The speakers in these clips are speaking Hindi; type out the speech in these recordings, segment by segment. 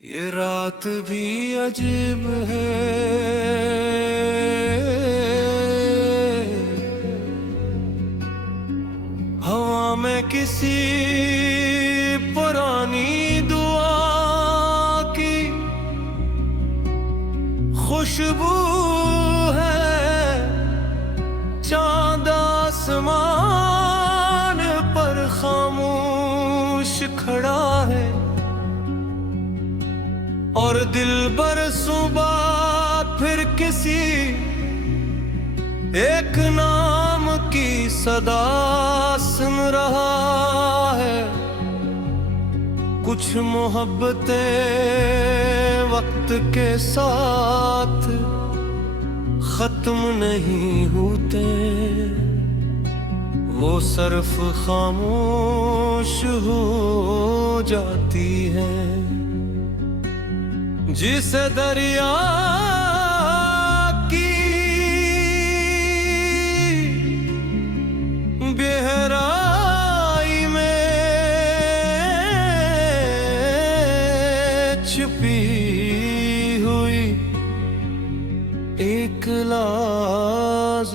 ये रात भी अजीब है, हवा में किसी पुरानी दुआ की खुशबू है। चांद आसमान पर खामोश खड़ा है और दिल बर सुबह फिर किसी एक नाम की सदा सुन रहा है। कुछ मोहब्बतें वक्त के साथ खत्म नहीं होते, वो सिर्फ खामोश हो जाती है। जिसे दरिया की गहराई में छुपी हुई एक लाज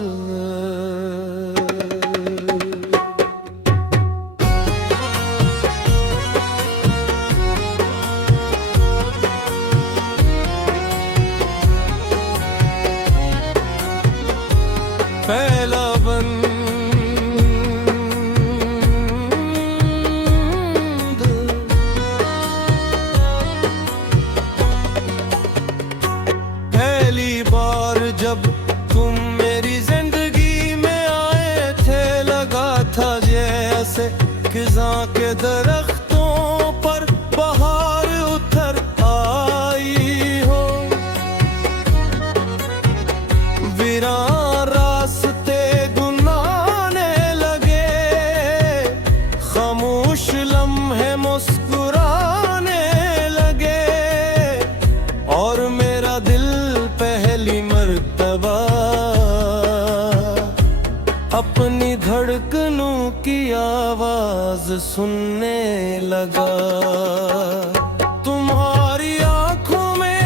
पहला बंद पहली बार जब तुम मेरी जिंदगी में आए थे, लगा था जैसे खिज़ां के दरख्तों पर बहार उतर आई हो। वीरान रास्ते गुनगुनाने लगे, खामोश लम्हे मुस्कुराने लगे और मेरा दिल पहली मर्तबा अपनी धड़कनों की आवाज सुनने लगा। तुम्हारी आंखों में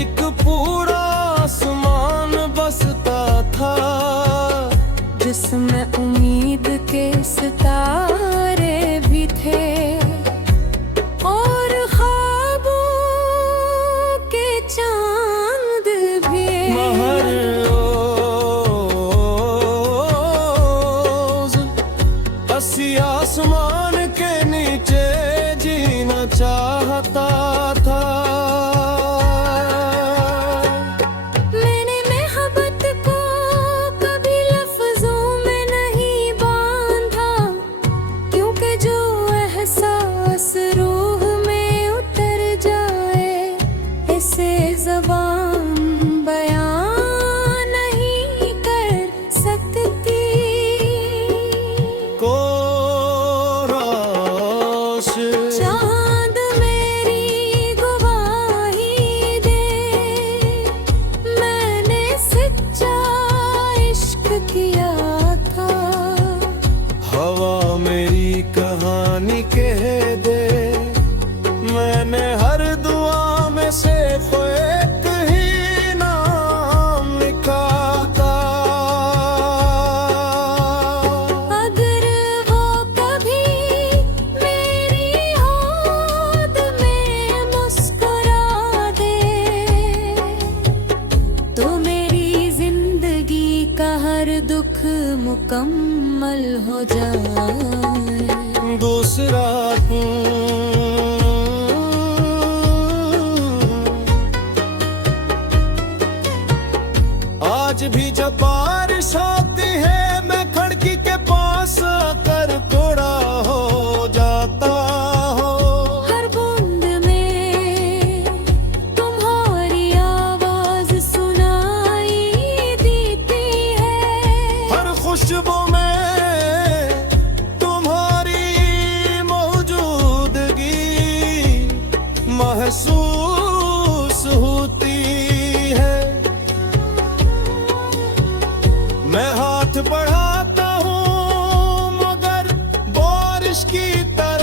एक पूरा आसमान बसता था, जिसमें उम्मीद के सितारे भी थे और ख्वाबों के चांद भी। हर रोज हंसी आसमान के नीचे जीना चाहता था। मैंने मोहब्बत को कभी लफ्जों में नहीं बांधा, क्योंकि जो एहसास रूह में उतर जाए इसे ज़बान बयां नहीं कर सकती। कोराश चांद मेरी गवाही दे, मैंने सच्चा इश्क किया था। हवा मेरी कहानी कह दे, मैंने हर दुआ में से एक ही नाम लिखा था। अगर वो कभी मेरी होद में मुस्कुरा दे, तो मेरी जिंदगी का हर दुख मुकम्मल हो जाए। दूसरा आज भी जब बारिश आती है, मैं खिड़की के पास आकर खड़ा हो जाता हूँ। हर बूंद में तुम्हारी आवाज सुनाई देती है, हर खुशबू में तुम्हारी मौजूदगी महसूस होती है। मैं हाथ बढ़ाता हूँ मगर बारिश की तरह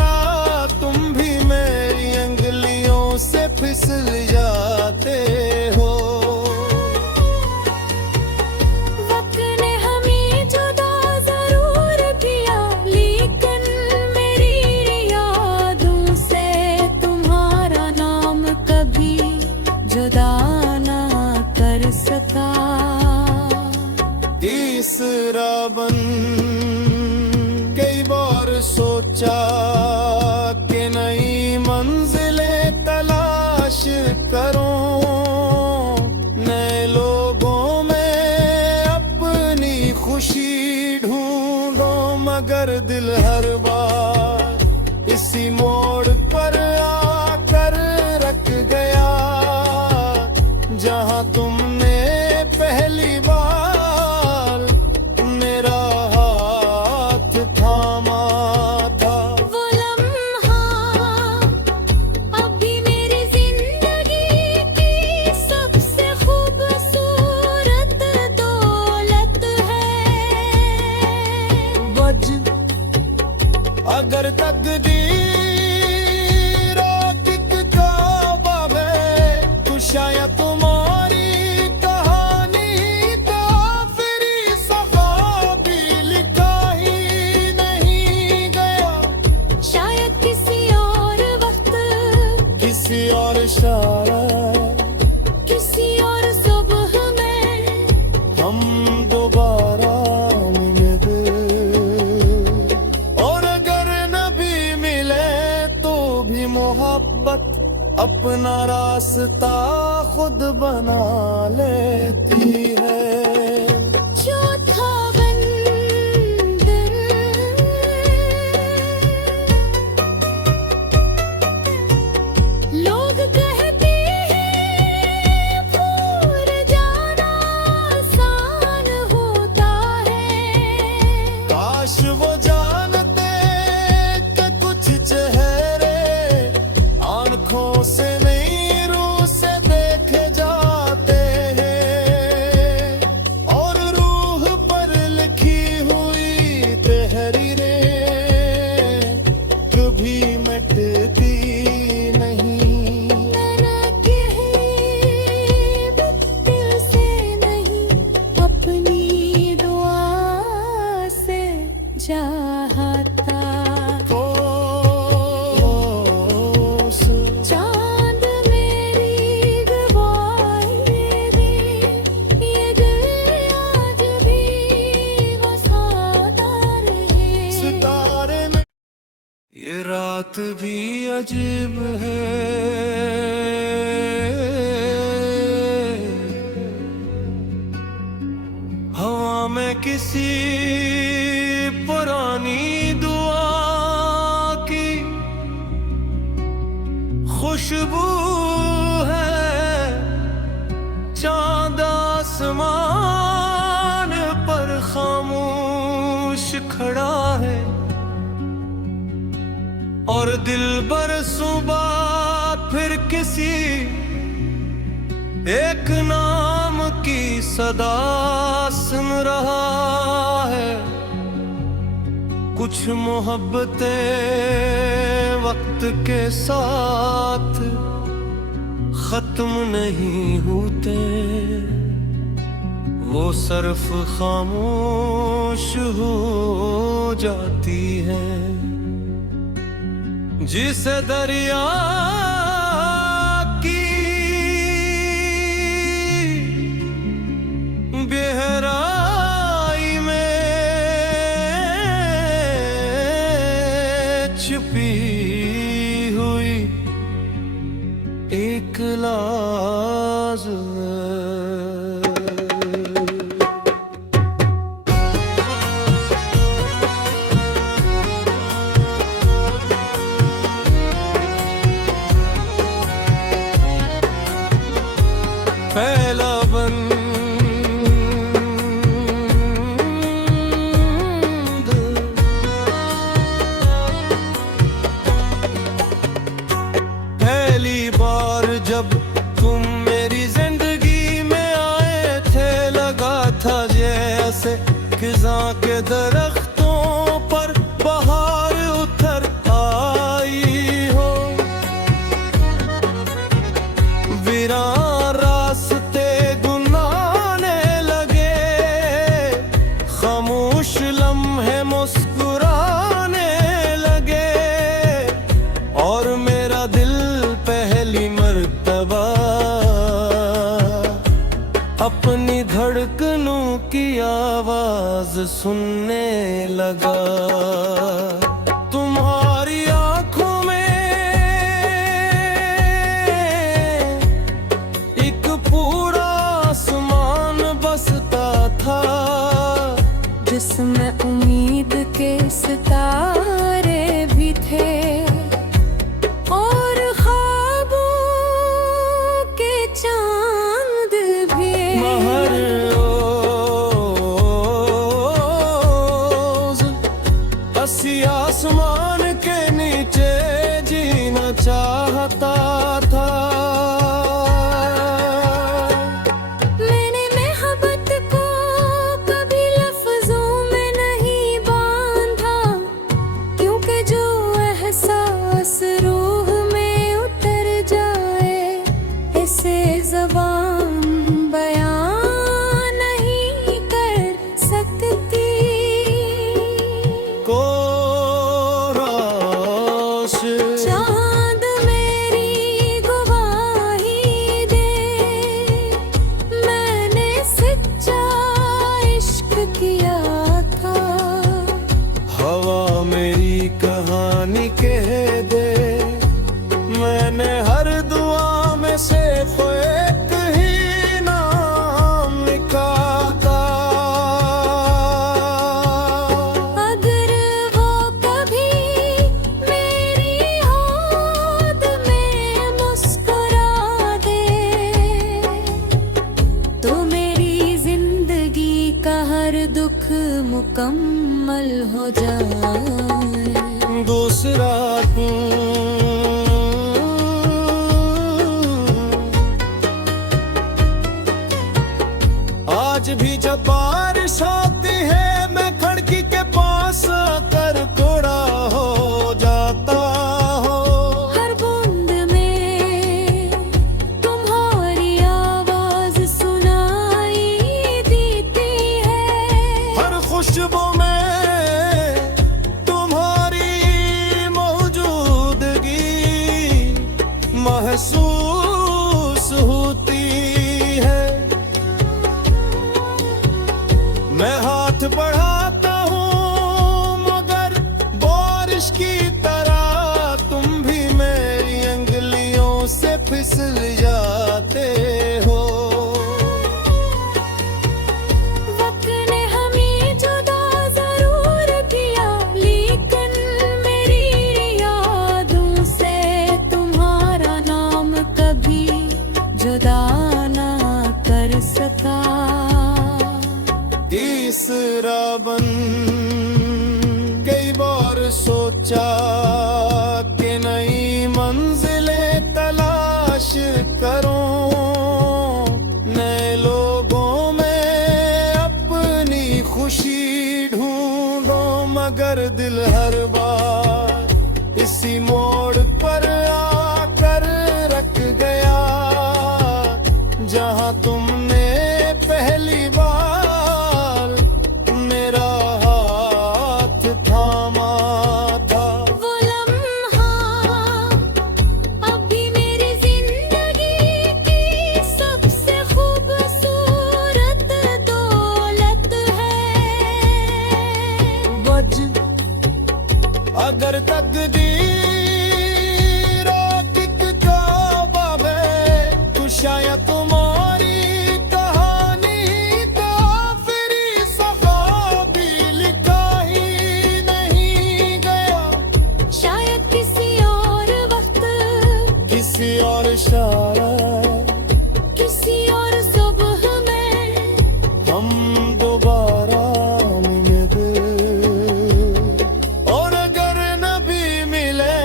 सोचा कि नई मंजिलें तलाश करूं, नए लोगों में अपनी खुशी ढूंढो, मगर दिल हर बार इसी मोड़ पर आकर रख गया, जहां तुमने पहली बार मेरा हाथ थामा था। वो लम्हा अभी मेरी जिंदगी की सबसे खूबसूरत दौलत है। वज अगर तकदीर टिक जावा में, तो शायद तुम्हारी कहानी तो फिर सफा भी लिखा ही नहीं गया। शायद किसी और वक्त, किसी और शायद किसी और सुबह में हम दोबारा मिले, और अगर न भी मिले तो भी मोहब्बत अपना रास्ता खुद बना लेती है। चौथा बंधन। लोग कहते हैं भूल जाना आसान होता है। काश वो जानते कि कुछ चेहरे आंखों से नहीं रूह से देखे जाते हैं, और रूह पर लिखी हुई तहरीरें कभी मिटती नहीं। दिल से नहीं, अपनी दुआ से चाहता। चांद मेरी गवाही दे, ये दिल आज भी वफादार है। सितारे में ये रात भी अजीब है, हवा में किसी पुरानी दुआ की खुशबू है, चांद आसमान पर खामोश खड़ा है, और दिल बर सुबह फिर किसी एक नाम की सदा सुन रहा है। कुछ मोहब्बतें वक्त के साथ खत्म नहीं होते, वो सिर्फ खामोश हो जाती है। जिसे दरिया की गहराई में छुपी हुई एक लाज पहला बंद पहली बार जब तुम मेरी जिंदगी में आए थे, लगा था जैसे खिज़ां के दरख्तों पर बहार उतर आई हो। वीरान रास्ते गुनगाने लगे, खामोश लम्हे मुस्कुराने लगे, और मेरा दिल पहली मर्तबा अपनी धड़कनों की आवाज सुनने लगा। तुम्हारा जानी के दे। मैंने हर दुआ में से एक ही नाम लिखा था। अगर वो कभी मेरी होद में मुस्कुरा दे तो मेरी जिंदगी का हर दुख मुकम्मल हो जाए। दूसरा तू आज भी जब बारिश आती है मैं खिड़की के पास आकर कोड़ा हो जाता हूँ। हर बूंद में तुम्हारी आवाज सुनाई देती है। हर खुशबू में तुम्हारी मौजूदगी महसूस होती है। मैं हाथ बढ़ाता हूँ मगर बारिश की तरह तुम भी मेरी अंगुलियों से फिसल जाते हो। वक्त ने हमें जुदा जरूर किया लेकिन मेरी यादों से तुम्हारा नाम कभी जुदा ना कर सका। तीसरा बन कई बार सोचा कि नई मंजिलें तलाश करूं, नए लोगों में अपनी खुशी ढूंढूं, मगर दिल हर बार इसी मोड़ पर आकर रख गया जहां तुमने पहली बार मेरा हाथ थामा था। वो लम्हा अब भी मेरी जिंदगी की सबसे खूबसूरत दौलत है। बज अगर तकदीर टिक जावे तो शायद तुम्हारी कहानी का फिर सफा भी लिखा ही नहीं गया। शायद किसी और वक्त किसी और शायद किसी और सुबह में हम दोबारा मिले। और अगर न भी मिले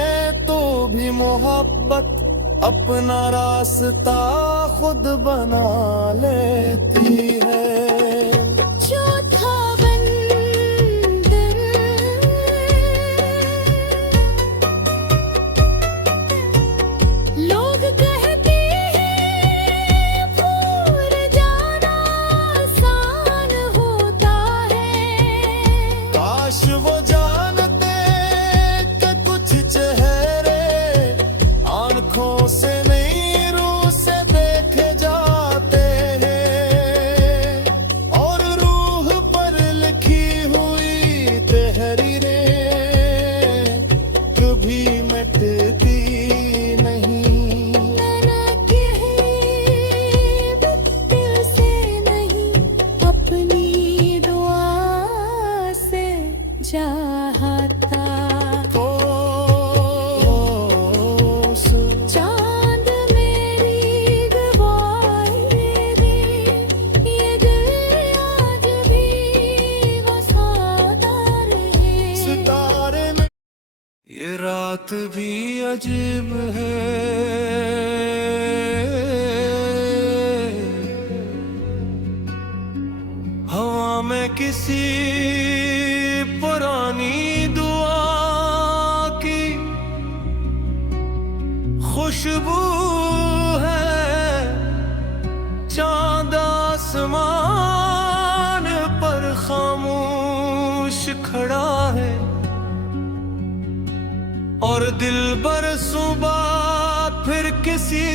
तो भी मोहब्बत अपना रास्ता खुद बना लेती है। चौथा बंधन लोग कहते हैं भूल जाना आसान होता है। काश वो जानते कि कुछ चेहरे आंखों से नहीं रूह से देखे जाते हैं, और रूह पर लिखी हुई तहरीरें कभी मिटती नहीं। मैंने कहीं दिल से नहीं अपनी दुआ से चाहता। चांद मेरी गवाही दे ये दिल आज भी वफादार है। सितारे में ये रात भी अजीब है। हवा में किसी पुरानी दुआ की खुशबू है। चांद आसमान पर खामोश खड़ा है, और दिल बर सुबह फिर किसी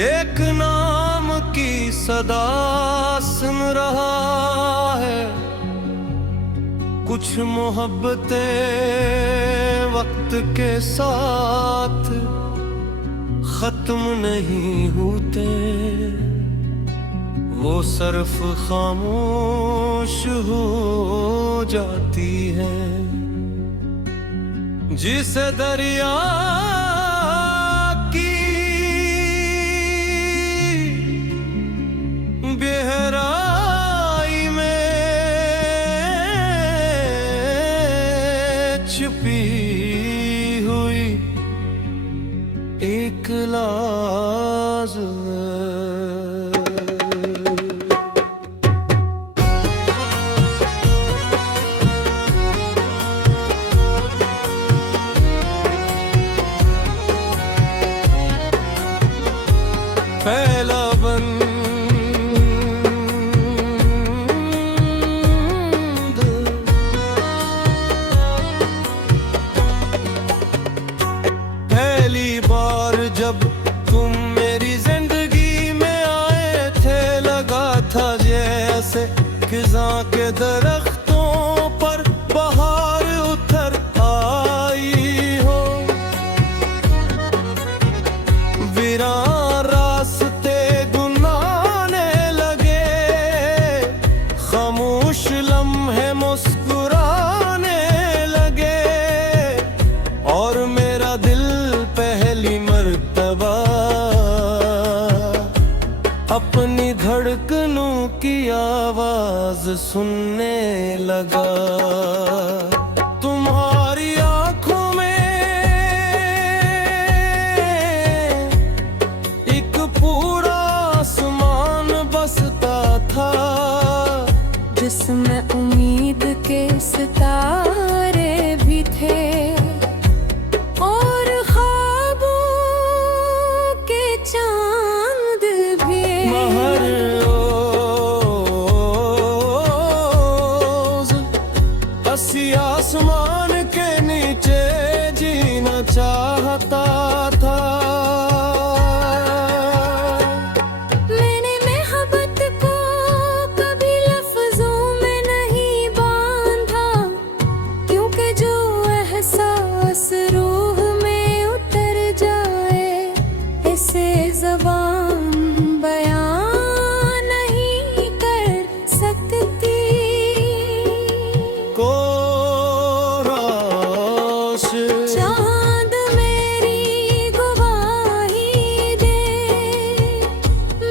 एक नाम की सदा सुन रहा है। कुछ मोहब्बतें वक्त के साथ खत्म नहीं होते, वो सिर्फ खामोश हो जाती है। जिसे दरिया की गहराई में छिपी हुई एक लाज पहला बंद पहली बार जब तुम मेरी जिंदगी में आए थे, लगा था जैसे खिज़ां के दरख्तों पर बहार उतर आई हो। वीरान रास्ते गुनगुनाने लगे, खामोश लम्हे मुस्कुराने लगे, और मेरा दिल पहली मर्तबा अपनी धड़कनों की आवाज सुनने लगा। तुम्हारी आंखों में एक पूरा आसमान बसता था, जिसमें उम्मीद के सितारे भी थे और ख्वाबों के चांद भी। हर रोज हंसी आसमान के नीचे जीना चाहता था। मैंने मोहब्बत को कभी लफ्जों में नहीं बांधा, क्योंकि जो एहसास रूह में उतर जाए, इसे ज़बान बयां नहीं कर सकती। कोराश चांद मेरी गवाही दे,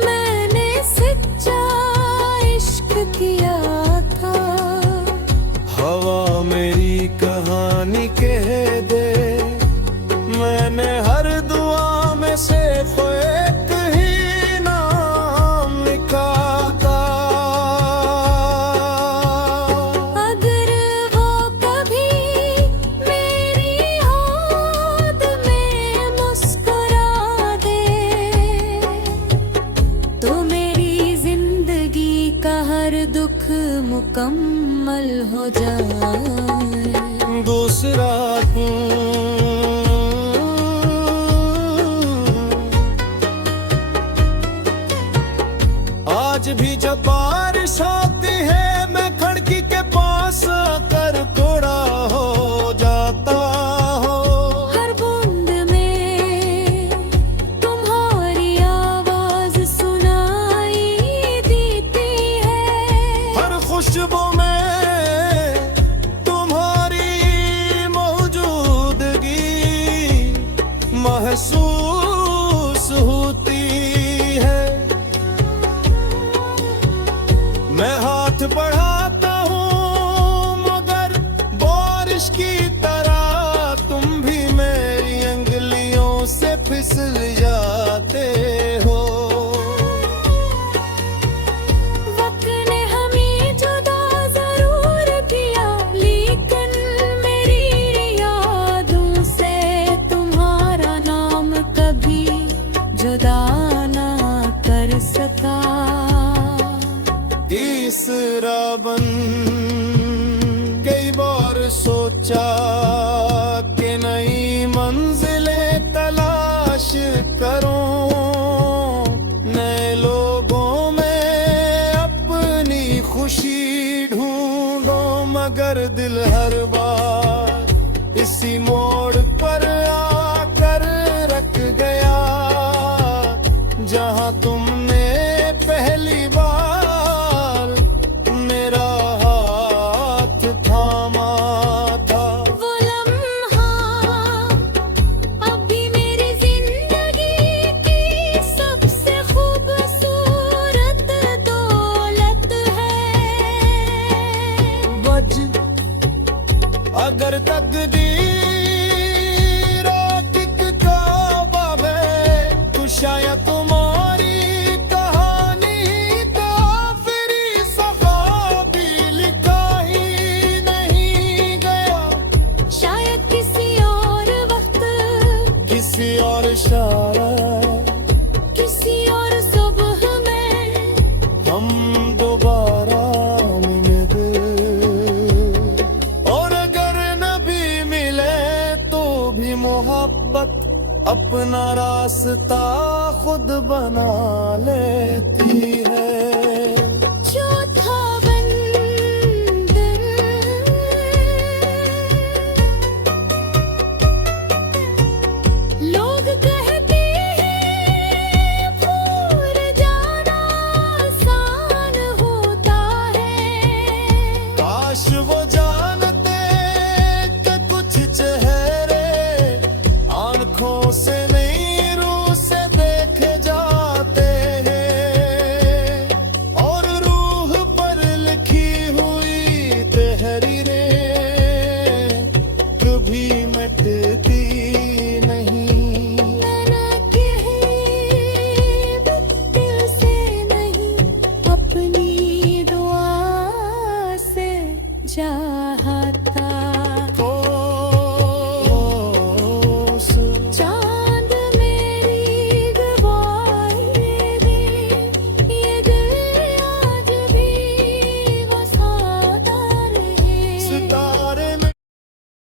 मैंने सच्चा इश्क किया था। हवा मेरी कहानी कह दे, मैंने हर दुआ में से एक ही नाम लिखा था। अगर वो कभी मेरी होद में मुस्कुरा दे, तो मेरी जिंदगी का हर दुख मुकम्मल हो जाए। दूसरा आज भी जब बारिश आती है, मैं खिड़की के पास आकर थोड़ा हो जाता हूँ। हर बूंद में तुम्हारी आवाज सुनाई देती है, हर खुशबू में तुम्हारी मौजूदगी महसूस होती है। मैं हाथ बढ़ाता हूँ मगर बारिश की तरह तुम भी मेरी अंगलियों से फिसल जाते हो। वक्त ने हमें जुदा जरूर किया, लेकिन मेरी यादों से तुम्हारा नाम कभी जुदा ना कर सका। तीसरा बन कई बार सोचा कि नई मंजिलें तलाश करूं, नए लोगों में अपनी खुशी ढूंढूं, मगर दिल हर बार इसी मोड़ लगदी रात एक काबा में तू शायद तुम्हारी कहानी काफिरी सहाबी लिखा ही नहीं गया शायद किसी और वक्त किसी और शायद किसी और सुबह में हम दोबारा मिले और अगर नबी मिले तो भी मोहब्बत अपना रास्ता खुद बना लेती है चौथा बंधन लोग कहते हैं भूल जाना आसान होता है काश वो जानते कि कुछ चेहरे आंखों से नहीं रूह से देखे जाते हैं और रूह पर लिखी हुई तहरीरें कभी मिटती